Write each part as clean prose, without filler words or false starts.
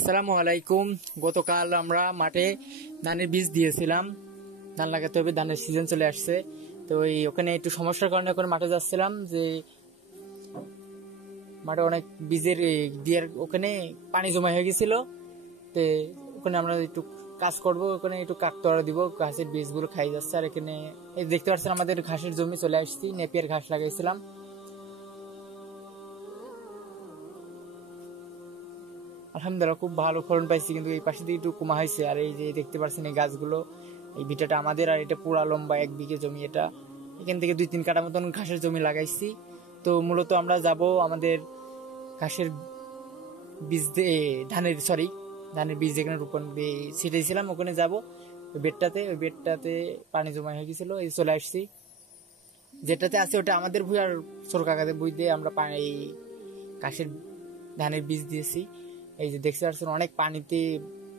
আসসালামু আলাইকুম। গতকাল আমরা মাঠে ধানের বীজ দিয়েছিলাম, ধান লাগাতে হবে, ধানের সিজন চলে আসছে। তো ওখানে একটু সমস্যার কারণে এখন মাঠে যাচ্ছিলাম, যে মাঠে অনেক বীজের দিয়ে ওখানে পানি জমা হয়ে গেছিল। তো ওখানে আমরা একটু কাজ করব, ওখানে একটু কাকতরা দিব, ঘাসের বীজগুলো খাই যাচ্ছে। আর এখানে এই দেখতে পাচ্ছেন আমাদের ঘাসের জমি চলে আসছি, নেপিয়ার ঘাস লাগাইছিলাম। আলহামদুলিল্লাহ খুব ভালো ফলন পাইছি, কিন্তু এই পাশে দিয়ে একটু কমা হয়েছে। আর এই যে দেখতে পাচ্ছেন এই গাছগুলো, এই ভিটাটা আমাদের, আর এটা পুরা লম্বা 1 বিঘে জমি। এটা এখান থেকে 2-3 কাঠা মতন ঘাসের জমি লাগাইছি। তো মূলত আমরা যাব আমাদের ঘাসের বীজ ধানের বীজ যেখানে রোপণ ছিটাইছিলাম ওখানে যাব। ওই বেডটাতে পানি জমা হয়ে গেছিল, এই চলে আসছি। যেটাতে আছে ওটা আমাদের ভুঁই, আর ছোট কাকাদের ভুঁই দিয়ে আমরা ঘাসের ধানের বীজ দিয়েছি। এই যে দেখতে পাচ্ছেন অনেক পানিতে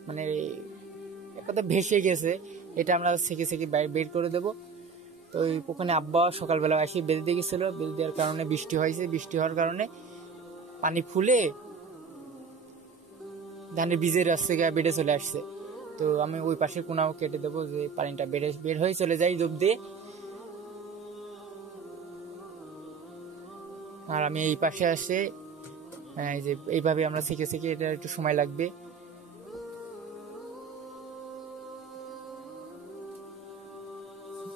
মানে একটা ভেসে গেছে, এটা আমরা সেকে বের করে দেব। তো ওখানে আব্বা সকালবেলা এসে বেঁধে দিয়ে গেছিল, বেঁধে দেওয়ার কারণে বৃষ্টি হয়েছে, বৃষ্টি হওয়ার কারণে পানি ফুলে ধানের বীজের রাস্তা বেড়ে চলে আসছে। তো আমি ওই পাশে কোনাও কেটে দেবো, যে পানিটা বের হয়ে চলে যায় ডুব দিয়ে। আর আমি এই পাশে আসে এই যে এইভাবে আমরা শিখে এটা একটু সময় লাগবে।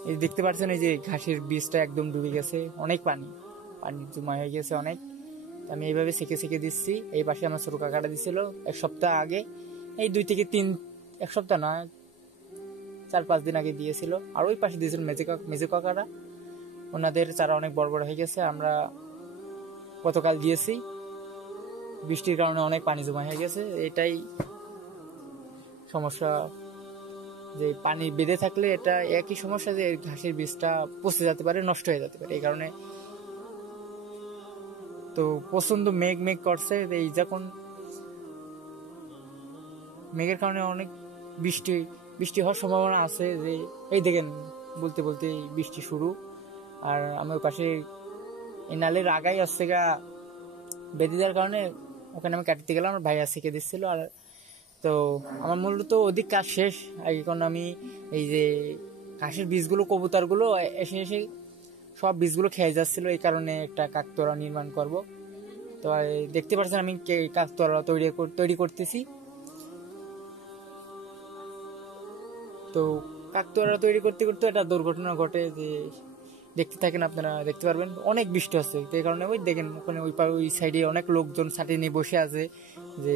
এই দেখতে পাচ্ছেন এই যে ঘাসের বীজটা একদম ডুবে গেছে, অনেক পানি জমা হয়ে গেছে অনেক। আমি এইভাবে শিখে দিচ্ছি। এই পাশে আমার ছোট কাকাটা দিছিল 1 সপ্তাহ আগে, এই 1 সপ্তাহ না, 4-5 দিন আগে দিয়েছিল। আর ওই পাশে দিয়েছিল মেজে কাকারা, ওনাদের চারা অনেক বড় বড় হয়ে গেছে। আমরা গতকাল দিয়েছি, বৃষ্টির কারণে অনেক পানি জমা হয়ে গেছে, এটাই সমস্যা। যে পানি বেঁধে থাকলে এটা একই সমস্যা, যে ঘাসের বীজটা পচে যেতে পারে, নষ্ট হয়ে যেতে পারে। এই কারণে তো প্রচন্ড মেঘ করছে, এই যখন মেঘের কারণে অনেক বৃষ্টি হওয়ার সম্ভাবনা আছে। যে এই দেখেন বলতে বৃষ্টি শুরু। আর আমি ওই পাশে এই নালের আগাই আসছে বেঁধে দেওয়ার কারণে ওখানে আমি কাটতে গেলাম, আমার ভাইয়া শিখে দিচ্ছিল। আর তো আমার মূলত অধিক কাজ শেষ। এখন আমি এই যে ঘাসের বীজগুলো, কবুতরগুলো এসে সব বীজগুলো খেয়ে যাচ্ছিল, এই কারণে একটা কাকতরা নির্মাণ করব। তো দেখতে পাচ্ছেন আমি কাকতরা তৈরি করতেছি। তো কাকতরা তৈরি করতে একটা দুর্ঘটনা ঘটে, যে দেখতে থাকেন, আপনারা দেখতে পারবেন। অনেক বৃষ্টি হচ্ছে, এই কারণে ওই দেখেন ওখানে ওই সাইডে অনেক লোকজন ছাটি নিয়ে বসে আছে, যে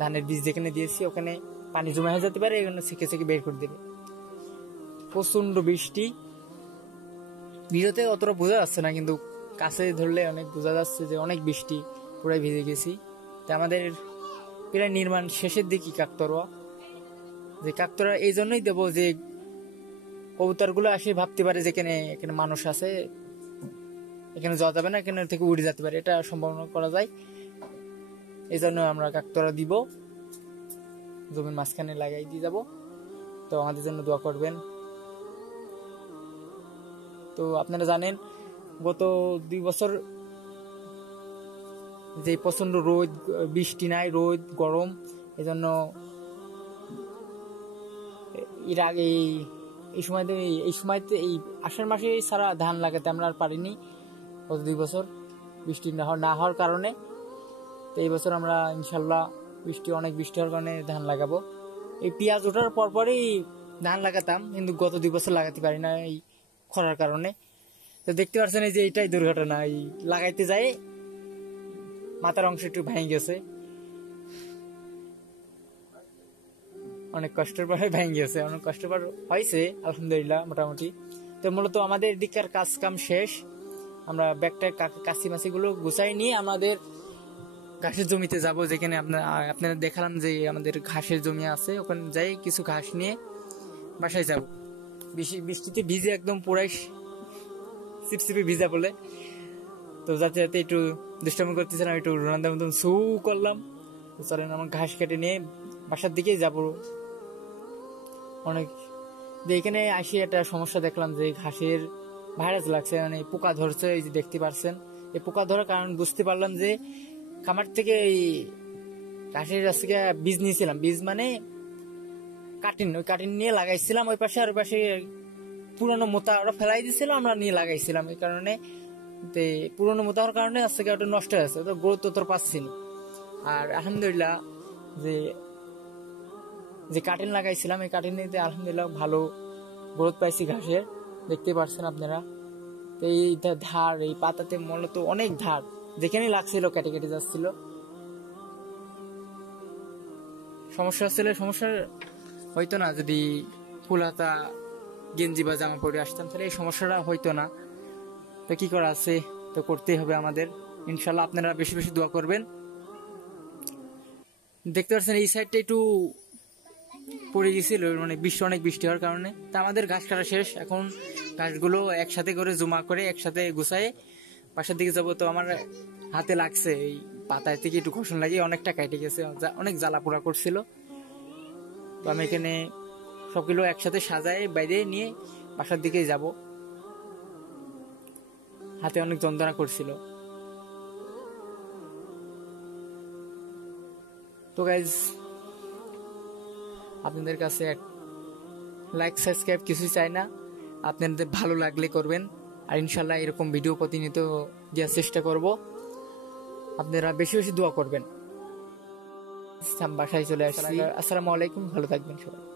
ধানের বীজ যেখানে দিয়েছি ওখানে পানি জমা হয়ে যেতে পারে, এখানে সেকে বের করে দেবে। প্রচন্ড বৃষ্টি, ভিডিওতে অতটা বোঝা যাচ্ছে না, কিন্তু কাছে ধরলে অনেক বোঝা যাচ্ছে যে অনেক বৃষ্টি, পুরাই ভিজে গেছি। তো আমাদের প্রায় নির্মাণ শেষের দিকে কাকতরা এই জন্যই দেবো, যে কবুতরগুলো আসে ভাবতে পারে যে এখানে মানুষ আছে, এখানে যাওয়া যাবে না, এখানে থেকে উড়ে যেতে পারে, এটা সম্ভাবনা করা যায়। এই জন্য আমরা কাকতরা দিব, জমির মাঝখানে লাগাই দিয়ে যাব। তো আমাদের জন্য দোয়া করবেন। তো আপনারা জানেন গত 2 বছর যে প্রচন্ড রোদ, বৃষ্টি নাই, রোদ গরম, এজন্য এর আগে এই সময়তে এই আষাঢ় মাসে সারা ধান লাগাতে আমরা আর পারিনি গত 2 বছর, বৃষ্টি না হওয়ার কারণে। তো এই বছর আমরা ইনশাল্লাহ অনেক বৃষ্টি হওয়ার কারণে ধান লাগাবো। এই পেঁয়াজ ওঠার পরপরই ধান লাগাতাম, কিন্তু গত 2 বছর লাগাতে পারি না এই খরার কারণে। তো দেখতে পাচ্ছেন এই যে এটাই দুর্ঘটনা, এই লাগাইতে যায় মাথার অংশ একটু ভেঙে গেছে, অনেক কষ্টের পরে ভেঙে গেছে, অনেক কষ্টের পর হয়েছে আলহামদুলিল্লাহ মোটামুটি। তো মূলত আমাদের দিককার কাজ কাম শেষ, আমরা ব্যাগটার কাশি মাসি গুলো গুছাই নিয়ে আমাদের ঘাসের জমিতে যাব, যেখানে আপনারা দেখালাম যে আমাদের ঘাসের জমি আছে, ওখানে যাই কিছু ঘাস নিয়ে বাসায় যাব। বৃষ্টিতে ভিজে একদম পুরাই চিপচিপে ভিজা বলে, তো যাতে একটু দুষ্টামি করতেছিলাম, একটু রোনান্দার মতন সু করলাম। চলেন আমার ঘাস কেটে নিয়ে বাসার দিকে যাব। অনেক এখানে আসি একটা সমস্যা দেখলাম, যে ঘাসের ভাইরাস লাগছে, মানে পোকা ধরছে। এই যে দেখতে পাচ্ছেন এই পোকা ধরার কারণ বুঝতে পারলাম, যে খামার থেকে এই ঘাসের আজকে বীজ নিয়েছিলাম, বীজ মানে কাটিন, ওই কাটিন নিয়ে লাগাইছিলাম ওই পাশে, আর ওই পাশে পুরোনো মোতা ওরা ফেলাই দিয়েছিল, আমরা নিয়ে লাগাইছিলাম। এই কারণে পুরোনো মোতা হওয়ার কারণে আজকে ওটা নষ্ট হয়ে গেছে, ওটা গ্রোথ তোর পাচ্ছি না। আর আলহামদুলিল্লাহ যে যে কাটিন লাগাইছিলাম এই কাটিনে আলহামদুলিল্লাহ ভালো গ্রোথ পাইছি ঘাসের, দেখতে পাচ্ছেন আপনারা। তো এই ধার, এই পাতাতে মূলত অনেক ধার, যেখানে লাগছিল কেটে কেটে যাচ্ছিল। সমস্যা হচ্ছিল, সমস্যা হইতো না যদি ফুল হাতা গেঞ্জি বা জামা পরে আসতাম, তাহলে এই সমস্যাটা হইতো না। তো কি করা আছে, তো করতেই হবে আমাদের। ইনশাল্লাহ আপনারা বেশি বেশি দোয়া করবেন। দেখতে পাচ্ছেন এই সাইডটা একটু পড়ে গেছিল, মানে অনেক বৃষ্টি হওয়ার কারণে। তা আমাদের ঘাস কাটা শেষ, এখন ঘাসগুলো একসাথে করে জমা করে একসাথে গুছায়ে বাসার দিকে যাবো। তো আমার হাতে লাগছে এই পাতায় থেকে একটু ঘষণ লাগিয়ে অনেকটা কেটে গেছে, অনেক জ্বালা পোড়া করছিল। তো আমি এখানে সবগুলো একসাথে সাজায় বাইরে নিয়ে বাসার দিকে যাব। হাতে অনেক যন্ত্রণা করছিল। তো গাইজ, আপনাদের কাছে লাইক সাবস্ক্রাইব কিছুই চাই না, আপনাদের ভালো লাগলে করবেন। আর ইনশাল্লাহ এরকম ভিডিও প্রতিনিয়ত দেওয়ার চেষ্টা করব, আপনারা বেশি বেশি দোয়া করবেন। বাসায় চলে আসছি। আসসালামু আলাইকুম, ভালো থাকবেন সবাই।